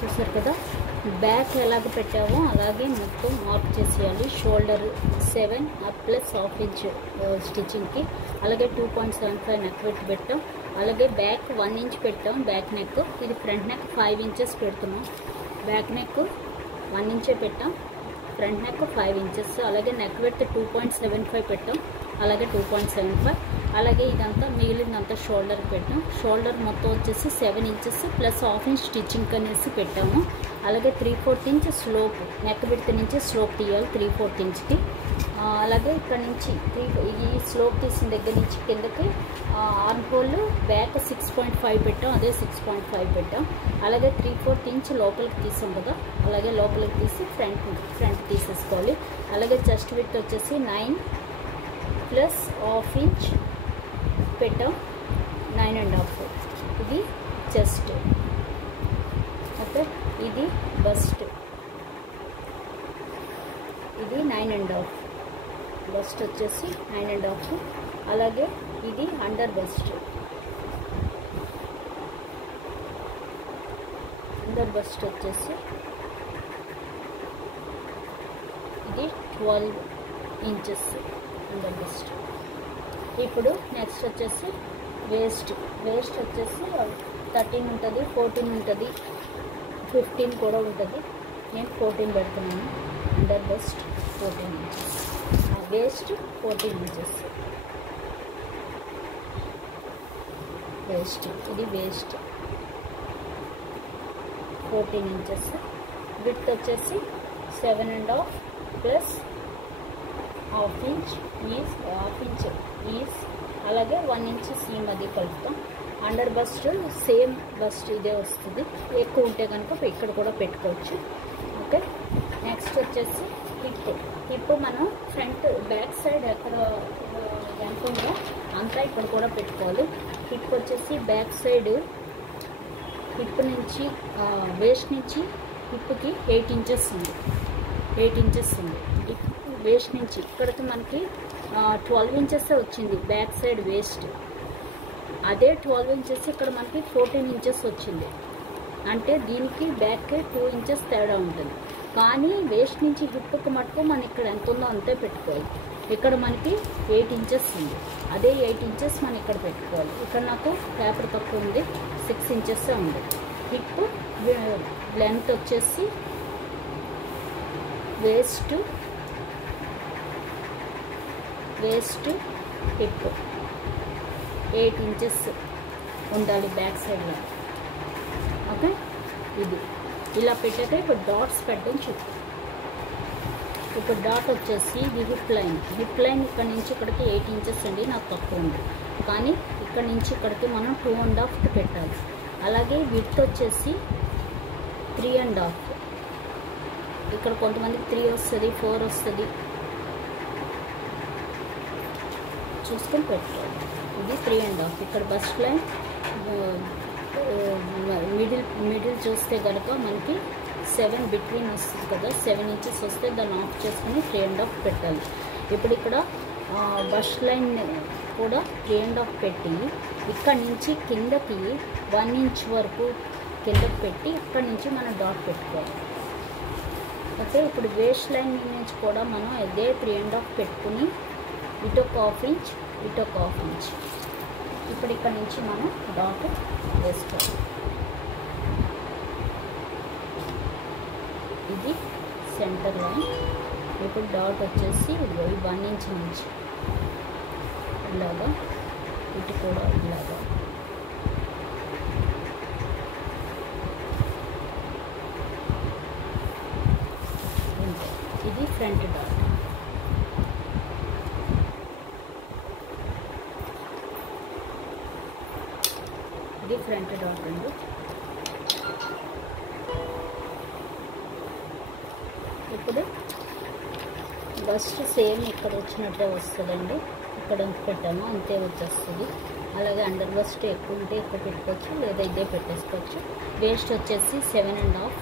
చూసారు కదా, బ్యాక్ ఎలాగ పెట్టామో అలాగే మొత్తం మార్క్ చేసేయాలి. షోల్డర్ 7 ప్లస్ హాఫ్ ఇంచ్ స్టిచ్చింగ్కి, అలాగే 2.75 నెక్ విడ్త్ పెట్టాం, అలాగే బ్యాక్ 1 ఇంచ్ పెట్టాం బ్యాక్ నెక్. ఇది ఫ్రంట్ నెక్ 5 ఇంచెస్ పెడుతున్నాం. బ్యాక్ నెక్ 1 ఇంచే పెట్టాం, ఫ్రంట్ నెక్ 5 ఇంచెస్, అలాగే నెక్ విడ్త్ 2.75 పెట్టాం, అలాగే 2.75, అలాగే ఇదంతా మిగిలిందంతా షోల్డర్కి పెట్టాం. షోల్డర్ మొత్తం వచ్చేసి 7 inches plus half inch stitching అనేసి పెట్టాము. అలాగే 3/4 ఇంచ్ స్లోప్, నెక్ విడ్త్ నుంచి స్లోప్ తీయాలి 3/4 ఇంచ్కి. అలాగే ఇక్కడ నుంచి ఈ స్లోప్ తీసిన దగ్గర నుంచి కిందకి ఆర్మ్ హోల్ బ్యాక్ 6.5 పెట్టాం, అదే 6.5 పెట్టాం. అలాగే 3/4 ఇంచ్ లోపలికి తీసాం కదా, అలాగే లోపలికి తీసి ఫ్రంట్ తీసేసుకోవాలి. అలాగే చెస్ట్ విడ్త్ వచ్చేసి 9 ప్లస్ హాఫ్ ఇంచ్ పెట్టాం, 9.5. ఇది చెస్ట్. ఓకే, ఇది బస్ట్, ఇది 9.5. బస్ట్ వచ్చేసి 9.5. అలాగే ఇది అండర్ బస్ట్. అండర్ బస్ట్ వచ్చేసి ఇది 12 ఇంచెస్ అండర్ బస్ట్. ఇప్పుడు నెక్స్ట్ వచ్చేసి వేస్ట్ వచ్చేసి 13 ఉంటుంది, 14 ఉంటుంది, 15 కూడా ఉంటుంది. నేను 14 పెడుతున్నాను. Under bust 14 inches, waist 14 inches. Waist, ఇది వేస్ట్ 14 ఇంచెస్. విడ్త్ వచ్చేసి 7.5 ప్లస్ హాఫ్ ఇంచ్ ఈజ్, అలాగే 1 ఇంచ్ సీమ్ అది కలుపుతాం. అండర్ బస్ట్ సేమ్ బస్ట్ ఇదే వస్తుంది. ఎక్కువ ఉంటే కనుక ఇక్కడ కూడా పెట్టుకోవచ్చు. ఓకే, నెక్స్ట్ వచ్చేసి హిప్ మనం ఫ్రంట్ బ్యాక్ సైడ్ ఎక్కడ ఎంత ఉందో అంతా ఇక్కడ కూడా పెట్టుకోవాలి. హిప్ వచ్చేసి బ్యాక్ సైడ్ హిప్ నుంచి వేస్ట్ నుంచి హిప్కి 8 ఇంచెస్ ఉంది. 8 ఇంచెస్ ఉంది వేస్ట్ నుంచి ఇక్కడికి. మనకి 12 ఇంచెస్ వచ్చింది బ్యాక్ సైడ్ వేస్ట్. అదే 12 ఇంచెస్ ఇక్కడ మనకి 14 ఇంచెస్ వచ్చింది. అంటే దీనికి బ్యాక్కి 2 ఇంచెస్ తేడా ఉంటుంది. కానీ వేస్ట్ నుంచి హిప్కి మటుకు మనం ఇక్కడ ఎంత ఉందో అంతే పెట్టుకోవాలి. ఇక్కడ మనకి 8 ఇంచెస్ ఉంది, అదే 8 ఇంచెస్ మనం ఇక్కడ పెట్టుకోవాలి. ఇక్కడ నాకు పేపర్ తక్కువ ఉంది, 6 ఇంచెస్ ఉంది. హిప్ లెంత్ వచ్చేసి వేస్ట్ హిప్ 8 ఇంచెస్ ఉండాలి బ్యాక్ సైడ్లో. ఓకే, ఇది ఇలా పెట్టాక ఇప్పుడు డాట్స్ పెట్టడం చూద్దాం. ఇప్పుడు డాట్ వచ్చేసి ఇది హిప్ లైన్ ఇక్కడ నుంచి ఇక్కడికి 8 ఇంచెస్ అండి, నాకు తక్కువ ఉంది. కానీ ఇక్కడ నుంచి ఇక్కడికి మనం 2.5 పెట్టాలి. అలాగే విడ్త్ వచ్చేసి 3.5. ఇక్కడ కొంతమందికి 3 వస్తుంది, 4 వస్తుంది, చూసుకొని పెట్టుకోవాలి. ఇది 3.5. ఇక్కడ బస్ట్ లైన్ మిడిల్ చూస్తే కనుక మనకి 7 బిట్వీన్ వస్తుంది కదా, 7 ఇంచెస్ వస్తే దాన్ని ఆఫ్ చేసుకుని 3.5 పెట్టాలి. ఇప్పుడు ఇక్కడ బస్ట్ లైన్ కూడా 3.5 పెట్టి ఇక్కడ నుంచి కిందకి 1 ఇంచ్ వరకు కిందకి పెట్టి ఇక్కడ నుంచి మనం డాట్ పెట్టుకోవాలి. ఓకే, ఇప్పుడు వేస్ట్ లైన్ నుంచి కూడా మనం అదే 3.5 పెట్టుకుని ఇటు ఒక హాఫ్ ఇంచ్, ఇటు ఒక హాఫ్ ఇంచ్. ఇప్పుడు ఇక్కడ నుంచి మనం డాట్ వేసుకోవాలి. ఇది సెంటర్ లైన్. ఇప్పుడు డాట్ వచ్చేసి 1 ఇంచ్ నుంచి ఇలాగా, ఇటు కూడా ఇలాగా. ఇది ఫ్రంట్ డాట్. ఇది ఫ్రంట్ డాట్ అండి. ఇప్పుడు బస్ట్ సేమ్ ఇక్కడ వచ్చినట్టే వస్తుందండి. ఇక్కడ ఎంత పెట్టామో అంతే వచ్చేస్తుంది. అలాగే అండర్ బస్ట్ ఎక్కువ ఉంటే ఎక్కువ పెట్టుకోవచ్చు, లేదా ఇదే పెట్టేసుకోవచ్చు. వేస్ట్ వచ్చేసి 7.5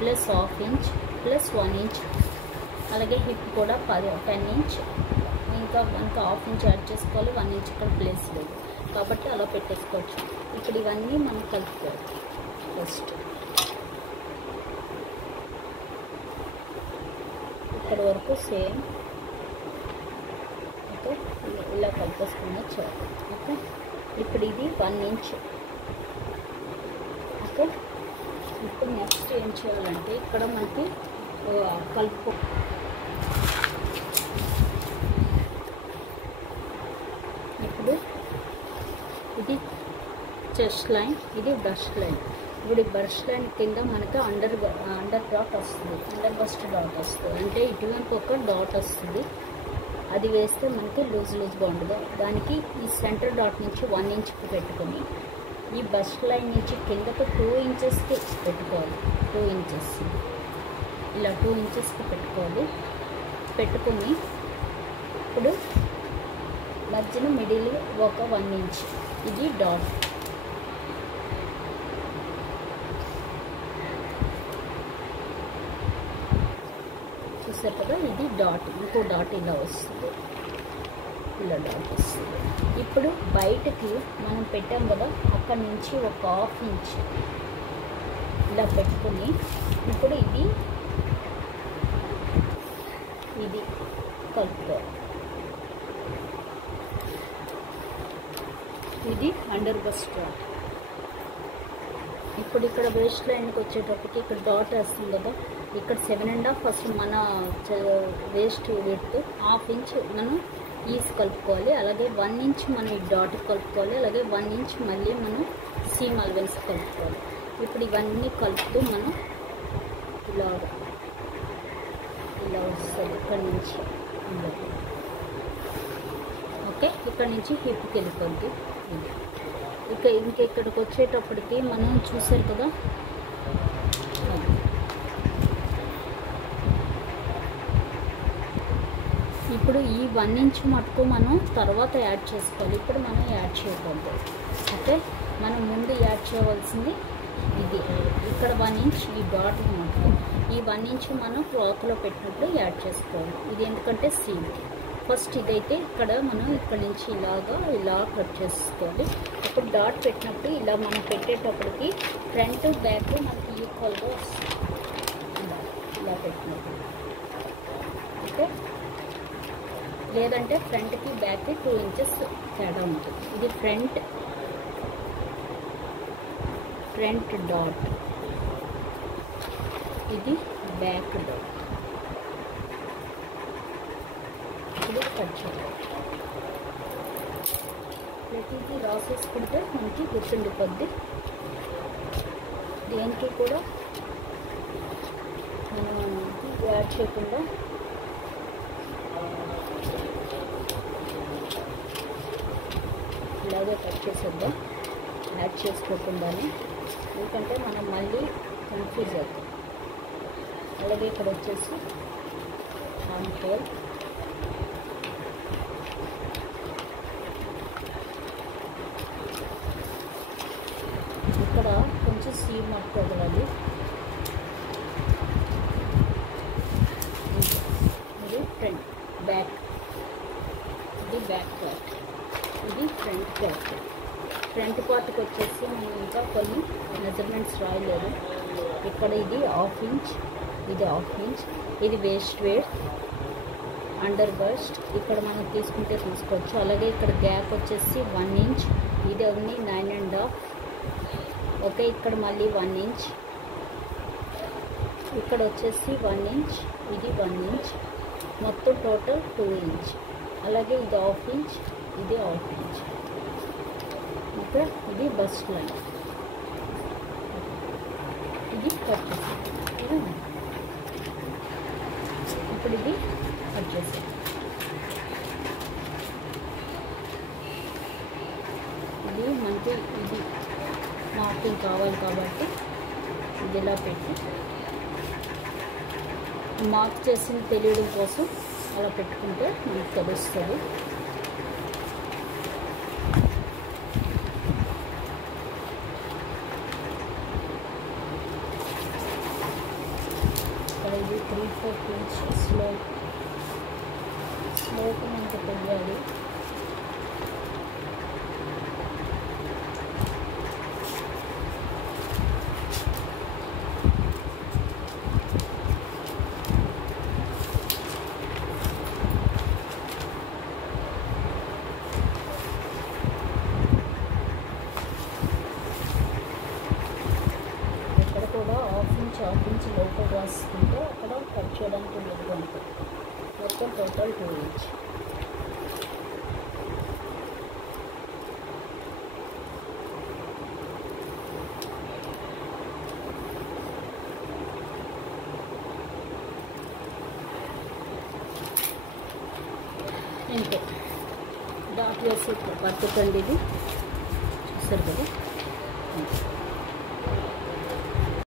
plus half inch plus 1 inch. అలాగే హిప్ కూడా 10 ఇంచ్, ఇంకా హాఫ్ ఇంచ్ యాడ్ చేసుకోవాలి. 1 ఇంచ్ ఇక్కడ ప్లేస్ లేదు. కాబట్టి అలా పెట్టేసుకోవచ్చు. ఇప్పుడు ఇవన్నీ మనం కలుపుకోవాలి. ఫస్ట్ ఇక్కడ వరకు సేమ్. ఓకే, ఇలా కలిపేసుకున్న చాలు. ఓకే, ఇప్పుడు ఇది 1 ఇంచ్. ఓకే, ఇప్పుడు నెక్స్ట్ ఏం చేయాలంటే ఇక్కడ మనకి కలుపు. ఇప్పుడు ఇది చెస్ట్ లైన్, ఇది బ్రష్ లైన్. ఇప్పుడు ఈ బ్రష్ లైన్ కింద మనకి అండర్ డాట్ వస్తుంది, అండర్ బస్ట్ డాట్ వస్తుంది. అంటే ఇటువైపు ఒక డాట్ వస్తుంది. అది వేస్తే మనకి లూజ్గా ఉండదు. దానికి ఈ సెంటర్ డాట్ నుంచి 1 ఇంచ్కి పెట్టుకొని ఈ బస్ట్ లైన్ నుంచి కిందకు 2 ఇంచెస్కి పెట్టుకోవాలి. 2 ఇంచెస్ ఇలా 2 ఇంచెస్కి పెట్టుకోవాలి. పెట్టుకొని ఇప్పుడు మధ్యన మిడిల్ ఒక 1 ఇంచ్, ఇది డాట్. చూసారు కదా, ఇది డాట్. ఇంకో డాట్ ఇలా వస్తుంది, ఇలా డాట్ వస్తుంది. ఇప్పుడు బయటకి మనం పెట్టాం కదా, అక్కడి నుంచి ఒక 1/2 ఇంచ్ ఇలా పెట్టుకుని ఇప్పుడు ఇది కలుపుకోవాలి. ఇది అండర్ బస్ట్ డాట్. ఇప్పుడు ఇక్కడ వేస్ట్ లైన్కి వచ్చేటప్పటికి ఇక్కడ డాట్ వేస్తుంది కదా, ఇక్కడ 7.5 ఫస్ట్ మన వేస్ట్ విడ్త్ 1/2 ఇంచ్ మనం ఈస్ కలుపుకోవాలి. అలాగే 1 ఇంచ్ మనం ఈ డాట్ కలుపుకోవాలి. అలాగే 1 ఇంచ్ మళ్ళీ మనం సీమ్ అలవెన్స్ కలుపుకోవాలి. ఇప్పుడు ఇవన్నీ కలుపుతూ మనం ఇలా వస్తుంది ఇక్కడ నుంచి. ఓకే, ఇక్కడ నుంచి హిప్కి వెళ్ళిపోద్ది. ఇంకెక్కడికి వచ్చేటప్పటికి మనం చూసారు కదా, ఇప్పుడు ఈ 1 ఇంచ్ మటుకు మనం తర్వాత యాడ్ చేసుకోవాలి. ఇప్పుడు మనం యాడ్ చేయకూడదు. ఓకే, మనం ముందు యాడ్ చేయవలసింది ఇది. ఇక్కడ 1 ఇంచ్ ఈ డాట్ మటుకు, ఈ 1 ఇంచ్ మనం క్లాత్లో పెట్టినప్పుడు యాడ్ చేసుకోవాలి. ఇది ఎందుకంటే సీమ్. ఫస్ట్ ఇదైతే ఇక్కడ మనం ఇక్కడ నుంచి ఇలా కట్ చేసుకోవాలి. ఇప్పుడు డాట్ పెట్టినప్పుడు ఇలా మనం పెట్టేటప్పటికి ఫ్రంట్ బ్యాక్ మనకి ఈక్వల్గా వస్తుంది. ఇలా పెట్టినప్పుడు. ఓకే, లేదంటే ఫ్రంట్కి బ్యాక్కి 2 ఇంచెస్ తేడా ఉంటుంది. ఇది ఫ్రంట్ డాట్, ఇది బ్యాక్ డాట్. ఇది కట్ చేయాలి. ప్రతిదీ రాసేసుకుంటే మనకి గుర్తుండిపోద్ది. దేనికి కూడా మనం యాడ్ చేయకుండా ఇలాగే కట్ చేసేద్దాం, యాడ్ చేసుకోకుండానే. ఎందుకంటే మనం మళ్ళీ కన్ఫ్యూజ్ అవుతాం. అలాగే ఇక్కడ వచ్చేసి ఆర్మ్ హోల్, ఇక్కడ కొంచెం సీమ్ మట్టు వదలాలి. ఇది ఫ్రంట్ బ్యాక్, ఇది బ్యాక్ పార్ట్, ఇది ఫ్రంట్ పార్ట్. ఫ్రంట్ పార్ట్కి వచ్చేసి మనం ఇంకా కొన్ని మెజర్మెంట్స్ రాయలేదు. ఇక్కడ ఇది 1/2 ఇంచ్, ఇది 1/2 ఇంచ్, ఇది వేస్ట్ వేర్, అండర్ బస్ట్ ఇక్కడ మనం తీసుకుంటే తీసుకోవచ్చు. అలాగే ఇక్కడ గ్యాప్ వచ్చేసి 1 ఇంచ్, ఇది అన్ని 9.5. ఓకే, ఇక్కడ మళ్ళీ 1 ఇంచ్, ఇక్కడ వచ్చేసి 1 ఇంచ్, ఇది 1 ఇంచ్, మొత్తం టోటల్ 2 ఇంచ్. అలాగే ఇది 1/2 ఇంచ్, ఇది 1/2 ఇంచ్. ఓకే, ఇది బస్ట్ లైన్, ఇది కట్ చేసి ఇప్పుడు ఇది కట్ చేసి ఇది మనకి ఇది మార్కింగ్ కావాలి కాబట్టి ఇది ఇలా పెట్టి మార్క్ చేసింది తెలియడం కోసం అలా పెట్టుకుంటే మనకు తెలుస్తుంది. ఇది 3/4 ఇంచ్ స్లోప్ మనకు తెలియాలి. రాసుకుంటే అక్కడ కట్ చేయడానికి వీలుగా ఉంటుంది. మొత్తం టోటల్ 2 ఇంచ్. ఇంతే డాట్ వేసి పట్టుకండి. ఇది చూసారు కదా.